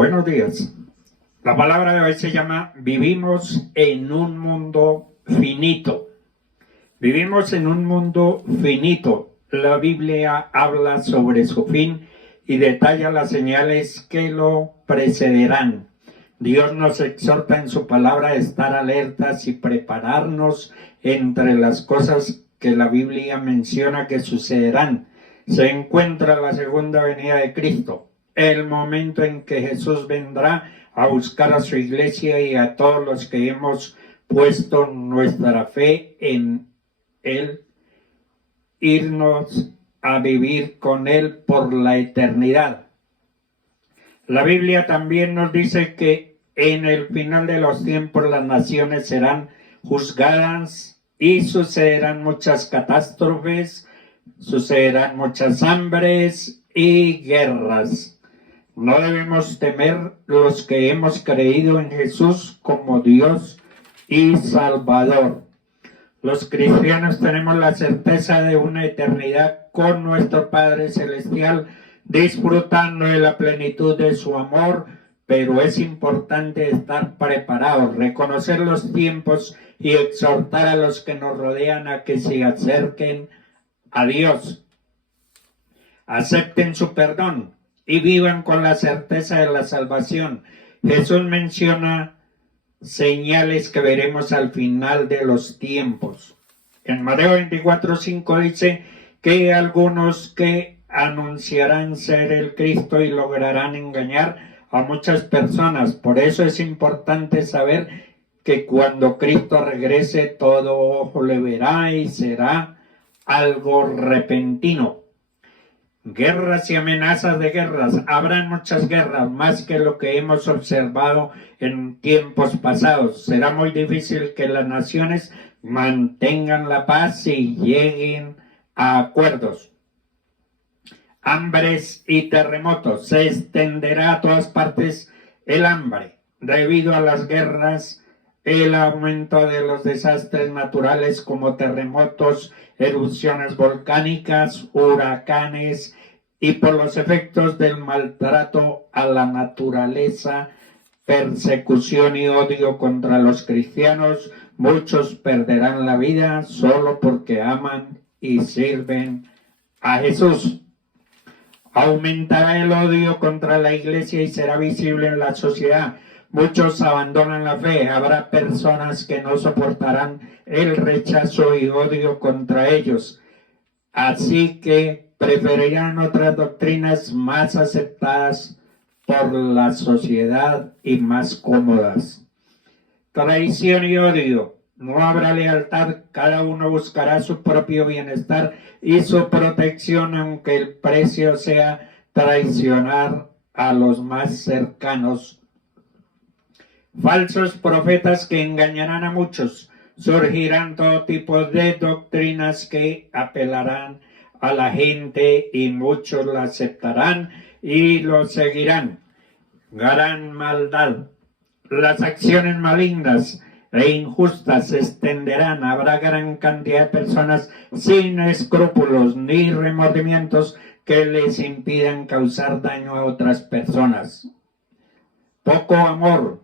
Buenos días. La palabra de hoy se llama Vivimos en un mundo finito. Vivimos en un mundo finito. La Biblia habla sobre su fin y detalla las señales que lo precederán. Dios nos exhorta en su palabra a estar alertas y prepararnos entre las cosas que la Biblia menciona que sucederán. Se encuentra la segunda venida de Cristo, el momento en que Jesús vendrá a buscar a su iglesia y a todos los que hemos puesto nuestra fe en Él, irnos a vivir con Él por la eternidad. La Biblia también nos dice que en el final de los tiempos las naciones serán juzgadas y sucederán muchas catástrofes, sucederán muchas hambres y guerras. No debemos temer los que hemos creído en Jesús como Dios y Salvador. Los cristianos tenemos la certeza de una eternidad con nuestro Padre Celestial, disfrutando de la plenitud de su amor, pero es importante estar preparados, reconocer los tiempos y exhortar a los que nos rodean a que se acerquen a Dios, acepten su perdón y vivan con la certeza de la salvación. Jesús menciona señales que veremos al final de los tiempos. En Mateo 24:5 dice que algunos que anunciarán ser el Cristo y lograrán engañar a muchas personas. Por eso es importante saber que cuando Cristo regrese todo ojo le verá y será algo repentino. Guerras y amenazas de guerras. Habrán muchas guerras, más que lo que hemos observado en tiempos pasados. Será muy difícil que las naciones mantengan la paz y lleguen a acuerdos. Hambres y terremotos. Se extenderá a todas partes el hambre debido a las guerras, el aumento de los desastres naturales como terremotos, erupciones volcánicas, huracanes y por los efectos del maltrato a la naturaleza, persecución y odio contra los cristianos. Muchos perderán la vida solo porque aman y sirven a Jesús. Aumentará el odio contra la iglesia y será visible en la sociedad. Muchos abandonan la fe. Habrá personas que no soportarán el rechazo y odio contra ellos. Así que preferirán otras doctrinas más aceptadas por la sociedad y más cómodas. Traición y odio. No habrá lealtad. Cada uno buscará su propio bienestar y su protección, aunque el precio sea traicionar a los más cercanos. Falsos profetas que engañarán a muchos. Surgirán todo tipo de doctrinas que apelarán a la gente y muchos la aceptarán y lo seguirán. Gran maldad. Las acciones malignas e injustas se extenderán. Habrá gran cantidad de personas sin escrúpulos ni remordimientos que les impidan causar daño a otras personas. Poco amor.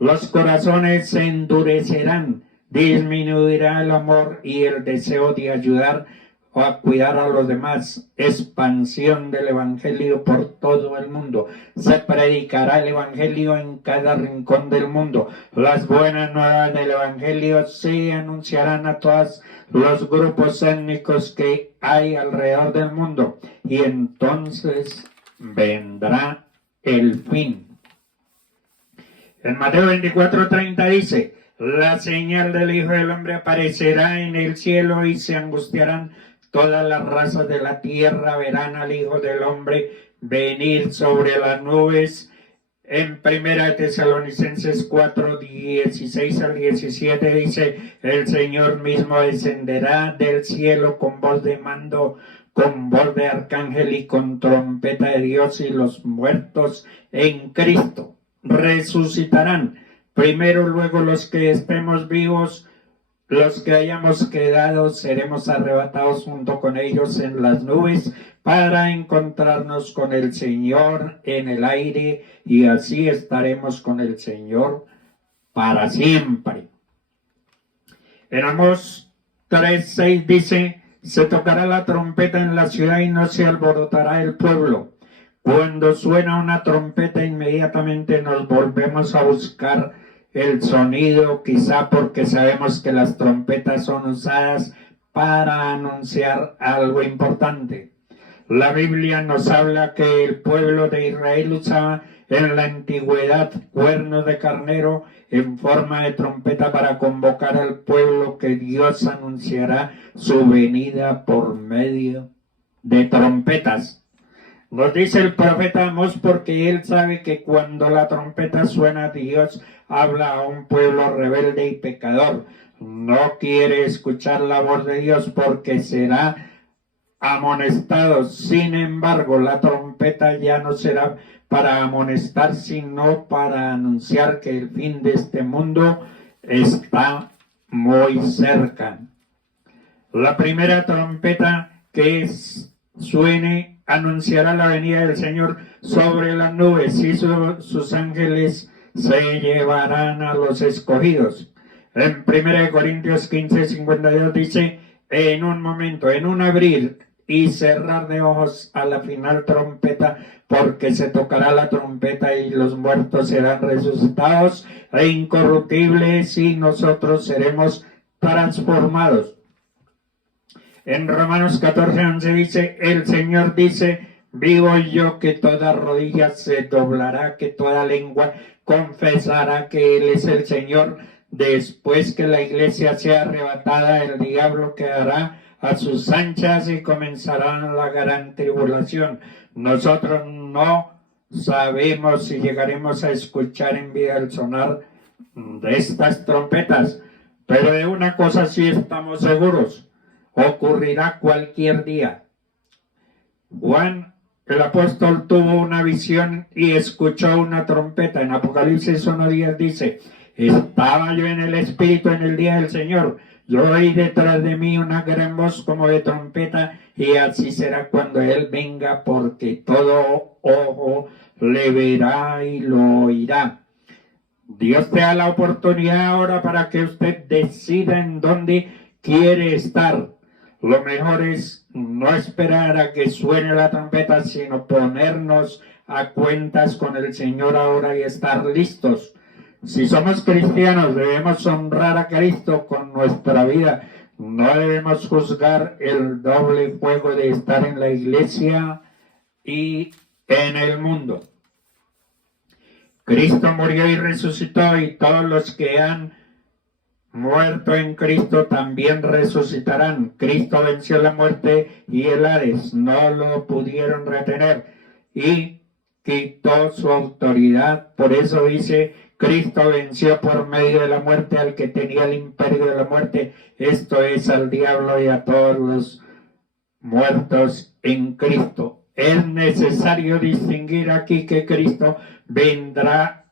Los corazones se endurecerán, disminuirá el amor y el deseo de ayudar o a cuidar a los demás. Expansión del evangelio por todo el mundo. Se predicará el evangelio en cada rincón del mundo. Las buenas nuevas del evangelio se anunciarán a todos los grupos étnicos que hay alrededor del mundo. Y entonces vendrá el fin. En Mateo 24:30 dice: la señal del Hijo del Hombre aparecerá en el cielo y se angustiarán todas las razas de la tierra, verán al Hijo del Hombre venir sobre las nubes. En 1 Tesalonicenses 4:16 al 17 dice: el Señor mismo descenderá del cielo con voz de mando, con voz de arcángel y con trompeta de Dios, y los muertos en Cristo resucitarán primero. Luego los que estemos vivos los que hayamos quedado seremos arrebatados junto con ellos en las nubes para encontrarnos con el Señor en el aire, y así estaremos con el Señor para siempre. En Amós 3:6 dice: se tocará la trompeta en la ciudad y no se alborotará el pueblo. Cuando suena una trompeta, inmediatamente nos volvemos a buscar el sonido, quizá porque sabemos que las trompetas son usadas para anunciar algo importante. La Biblia nos habla que el pueblo de Israel usaba en la antigüedad cuernos de carnero en forma de trompeta para convocar al pueblo, que Dios anunciará su venida por medio de trompetas. Nos dice el profeta Amós, porque él sabe que cuando la trompeta suena, Dios habla a un pueblo rebelde y pecador. No quiere escuchar la voz de Dios porque será amonestado. Sin embargo, la trompeta ya no será para amonestar, sino para anunciar que el fin de este mundo está muy cerca. La primera trompeta que suene anunciará la venida del Señor sobre las nubes, y sus ángeles se llevarán a los escogidos. En 1 Corintios 15:52 dice: en un momento, en un abrir y cerrar de ojos, a la final trompeta, porque se tocará la trompeta y los muertos serán resucitados e incorruptibles, y nosotros seremos transformados. En Romanos 14:11 dice: el Señor dice: vivo yo, que toda rodilla se doblará, que toda lengua confesará que Él es el Señor. Después que la iglesia sea arrebatada, el diablo quedará a sus anchas y comenzará la gran tribulación. Nosotros no sabemos si llegaremos a escuchar en vida el sonar de estas trompetas, pero de una cosa sí estamos seguros: ocurrirá cualquier día. Juan, el apóstol, tuvo una visión y escuchó una trompeta. En Apocalipsis 1:10 dice: estaba yo en el Espíritu en el día del Señor. Yo oí detrás de mí una gran voz como de trompeta, y así será cuando Él venga, porque todo ojo le verá y lo oirá. Dios te da la oportunidad ahora para que usted decida en dónde quiere estar. Lo mejor es no esperar a que suene la trompeta, sino ponernos a cuentas con el Señor ahora y estar listos. Si somos cristianos, debemos honrar a Cristo con nuestra vida. No debemos juzgar el doble juego de estar en la iglesia y en el mundo. Cristo murió y resucitó, y todos los que han muerto en Cristo también resucitarán. Cristo venció la muerte y el Hades, no lo pudieron retener, y quitó su autoridad. Por eso dice: Cristo venció por medio de la muerte al que tenía el imperio de la muerte, esto es, al diablo, y a todos los muertos en Cristo. Es necesario distinguir aquí que Cristo vendrá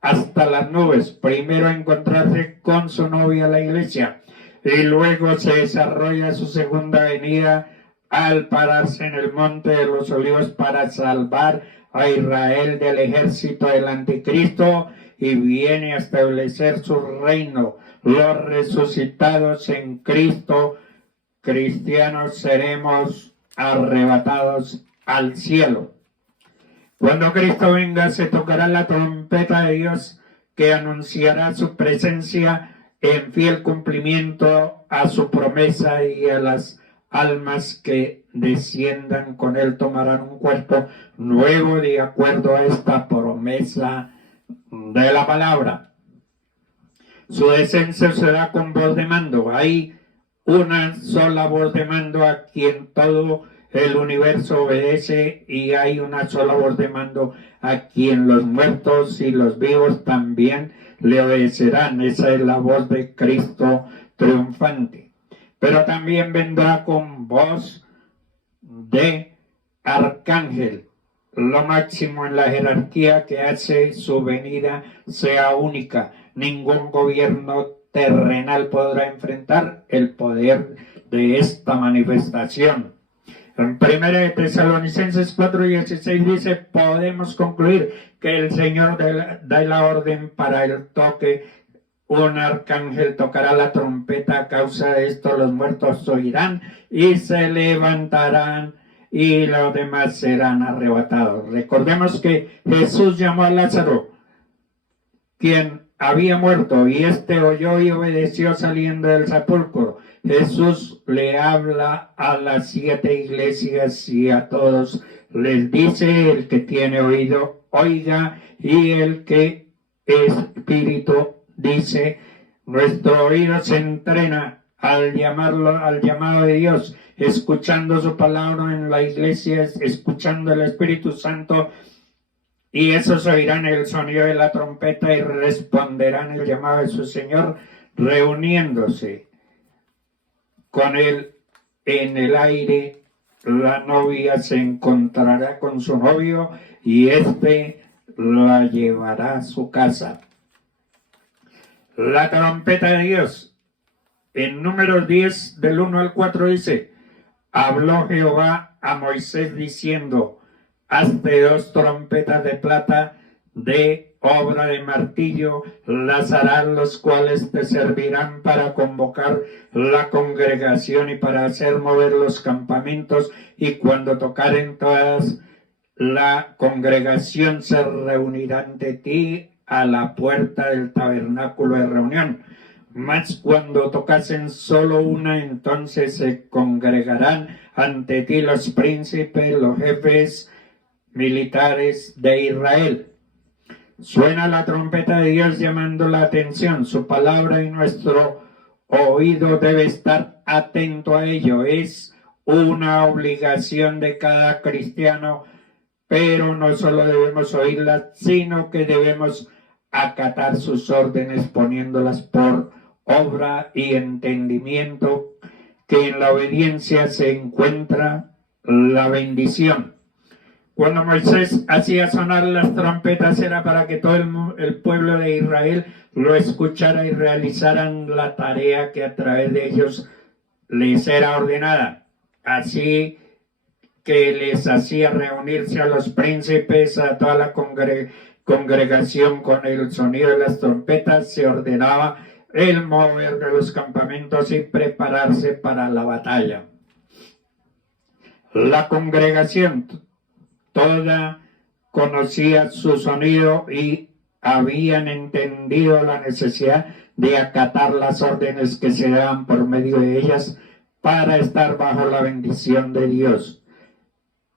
hasta las nubes, primero a encontrarse con su novia, la iglesia, y luego se desarrolla su segunda venida al pararse en el monte de los olivos para salvar a Israel del ejército del anticristo, y viene a establecer su reino. Los resucitados en Cristo, cristianos, seremos arrebatados al cielo. Cuando Cristo venga, se tocará la trompeta de Dios, que anunciará su presencia en fiel cumplimiento a su promesa, y a las almas que desciendan con Él tomarán un cuerpo nuevo de acuerdo a esta promesa de la palabra. Su descenso será con voz de mando. Hay una sola voz de mando a quien todo el universo obedece, y hay una sola voz de mando a quien los muertos y los vivos también le obedecerán. Esa es la voz de Cristo triunfante. Pero también vendrá con voz de arcángel, lo máximo en la jerarquía, que hace su venida sea única. Ningún gobierno terrenal podrá enfrentar el poder de esta manifestación. En 1 Tesalonicenses 4:16 dice, podemos concluir que el Señor da la orden para el toque. Un arcángel tocará la trompeta, a causa de esto los muertos oirán y se levantarán y los demás serán arrebatados. Recordemos que Jesús llamó a Lázaro, quien había muerto, y este oyó y obedeció saliendo del sepulcro. Jesús le habla a las 7 iglesias y a todos les dice, el que tiene oído, oiga, y el que espíritu dice. Nuestro oído se entrena al llamado de Dios, escuchando su palabra en la iglesia, escuchando el Espíritu Santo, y esos oirán el sonido de la trompeta y responderán el llamado de su Señor, reuniéndose con él en el aire. La novia se encontrará con su novio y éste la llevará a su casa. La trompeta de Dios. En Números 10, del 1 al 4 dice, habló Jehová a Moisés diciendo, hazte 2 trompetas de plata de obra de martillo, las harás, los cuales te servirán para convocar la congregación y para hacer mover los campamentos, y cuando tocaren todas, la congregación se reunirá ante ti a la puerta del tabernáculo de reunión. Mas cuando tocasen solo una, entonces se congregarán ante ti los príncipes, los jefes militares de Israel. Suena la trompeta de Dios llamando la atención, su palabra, y nuestro oído debe estar atento a ello. Es una obligación de cada cristiano, pero no solo debemos oírla, sino que debemos acatar sus órdenes poniéndolas por obra y entendimiento, que en la obediencia se encuentra la bendición. Cuando Moisés hacía sonar las trompetas era para que todo el pueblo de Israel lo escuchara y realizaran la tarea que a través de ellos les era ordenada. Así que les hacía reunirse a los príncipes, a toda la congregación con el sonido de las trompetas, se ordenaba el mover de los campamentos y prepararse para la batalla. La congregación toda conocía su sonido y habían entendido la necesidad de acatar las órdenes que se daban por medio de ellas para estar bajo la bendición de Dios.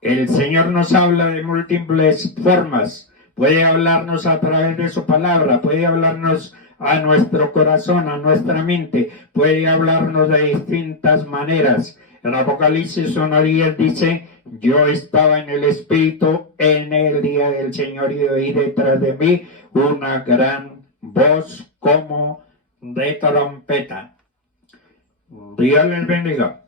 El Señor nos habla de múltiples formas. Puede hablarnos a través de su palabra, puede hablarnos a nuestro corazón, a nuestra mente, puede hablarnos de distintas maneras. En Apocalipsis 1:10 dice, yo estaba en el Espíritu en el día del Señor y oí detrás de mí una gran voz como de trompeta. Dios les bendiga.